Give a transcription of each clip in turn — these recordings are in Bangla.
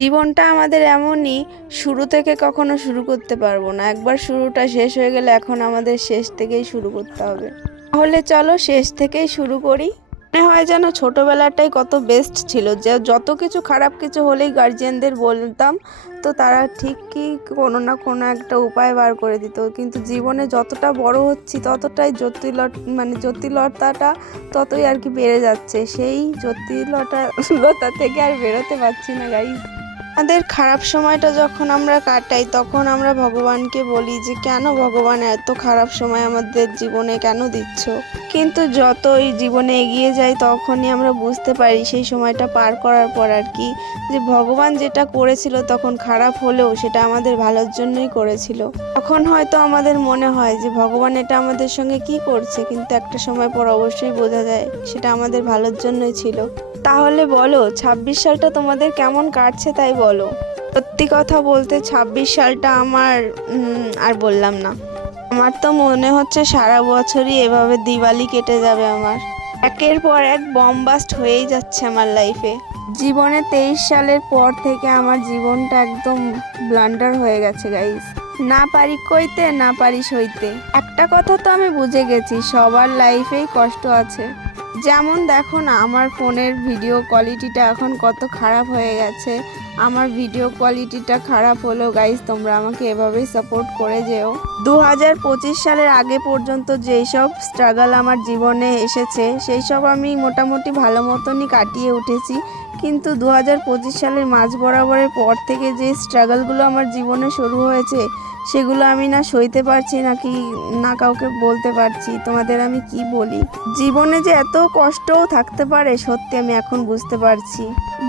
জীবনটা আমাদের এমনই, শুরু থেকে কখনো শুরু করতে পারবো না। একবার শুরুটা শেষ হয়ে গেলে এখন আমাদের শেষ থেকেই শুরু করতে হবে। তাহলে চলো শেষ থেকেই শুরু করি। মনে হয় যেন ছোটবেলাটাই কত বেস্ট ছিল, যে যত কিছু খারাপ কিছু হলেই গার্জিয়ানদের বলতাম, তো তারা ঠিকই কোনো না কোনো একটা উপায় বার করে দিত। কিন্তু জীবনে যতটা বড় হচ্ছি ততটাই জটিলতাটা ততই আর কি বেড়ে যাচ্ছে। সেই জটিলতা থেকে আর বেরোতে পারছি না গাইস। আমাদের খারাপ সময়টা যখন আমরা কাটাই তখন আমরা ভগবানকে বলি যে কেন ভগবান এত খারাপ সময় আমাদের জীবনে কেন দিচ্ছ। কিন্তু যতই জীবনে এগিয়ে যাই তখনই আমরা বুঝতে পারি সেই সময়টা পার করার পর আর কি, যে ভগবান যেটা করেছিল তখন খারাপ হলেও সেটা আমাদের ভালোর জন্যই করেছিল। তখন হয়তো আমাদের মনে হয় যে ভগবান এটা আমাদের সঙ্গে কি করছে, কিন্তু একটা সময় পর অবশ্যই বোঝা যায় সেটা আমাদের ভালোর জন্যই ছিল। তাহলে বলো ২৬ সালটা তোমাদের কেমন কাটছে তাই বলো। সত্যি কথা বলতে ২৬ সালটা আমার আর বললাম না। আমার তো মনে হচ্ছে সারা বছরই এভাবে দিওয়ালি কেটে যাবে আমার। একের পর এক বমবাস্ট হয়েই যাচ্ছে আমার লাইফে। জীবনে ২৩ সালের পর থেকে আমার জীবনটা একদম ব্লান্ডার হয়ে গেছে গাইস। না পারি কইতে, না পারি সইতে। একটা কথা তো আমি বুঝে গেছি, সবার লাইফেই কষ্ট আছে। যেমন দেখো না, আমার ফোনের ভিডিও কোয়ালিটিটা এখন কত খারাপ হয়ে গেছে। আমার ভিডিও কোয়ালিটিটা খারাপ হলেও গাইস তোমরা আমাকে এভাবেই সাপোর্ট করে যেও। ২০২৫ সালের আগে পর্যন্ত যেই সব স্ট্রাগল আমার জীবনে এসেছে সেই সব আমি মোটামুটি ভালো মতনই কাটিয়ে উঠেছি। কিন্তু ২০২৫ সালের মাঝ বরাবরের পর থেকে যে স্ট্রাগলগুলো আমার জীবনে শুরু হয়েছে সেগুলো আমি না সইতে পারছি না কাউকে বলতে পারছি। তোমাদের আমি কি বলি, জীবনে যে এত কষ্টও থাকতে পারে সত্যি আমি এখন বুঝতে পারছি।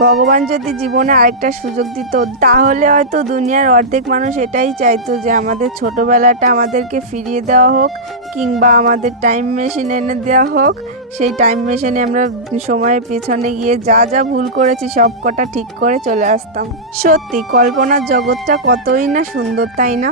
ভগবান যদি জীবনে আরেকটা সুযোগ দিত তাহলে হয়তো দুনিয়ার অর্ধেক মানুষ এটাই চাইতো যে আমাদের ছোটবেলাটা আমাদেরকে ফিরিয়ে দেওয়া হোক, কিংবা আমাদের টাইম মেশিন এনে দেওয়া হোক। সেই টাইম মেশিনে আমরা সময়ের পেছনে গিয়ে যা যা ভুল করেছি সব কটা ঠিক করে চলে আসতাম। সত্যি কল্পনার জগৎটা কতই না সুন্দর, তাই না?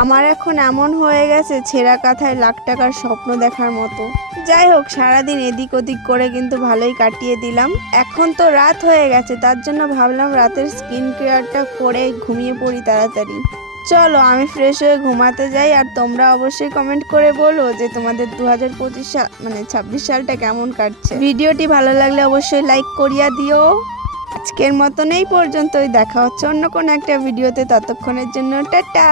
আমার এখন এমন হয়ে গেছে ছেঁড়া কাঁথায় লাখ টাকার স্বপ্ন দেখার মতো। যাই হোক, সারাদিন এদিক ওদিক করে কিন্তু ভালোই কাটিয়ে দিলাম। এখন তো রাত হয়ে গেছে, তার জন্য ভাবলাম রাতের স্কিন কেয়ারটা করে ঘুমিয়ে পড়ি তাড়াতাড়ি। চলো আমি ফ্রেশ হয়ে ঘুমাতে যাই। আর তোমরা অবশ্যই কমেন্ট করে বলো যে তোমাদের ২০২৫ সাল ২৬ সালটা কেমন কাটছে। ভিডিওটি ভালো লাগলে অবশ্যই লাইক করিয়া দিও। আজকের মতন এই পর্যন্তই, দেখা হচ্ছে অন্য কোনো একটা ভিডিওতে। ততক্ষণের জন্য টাটা।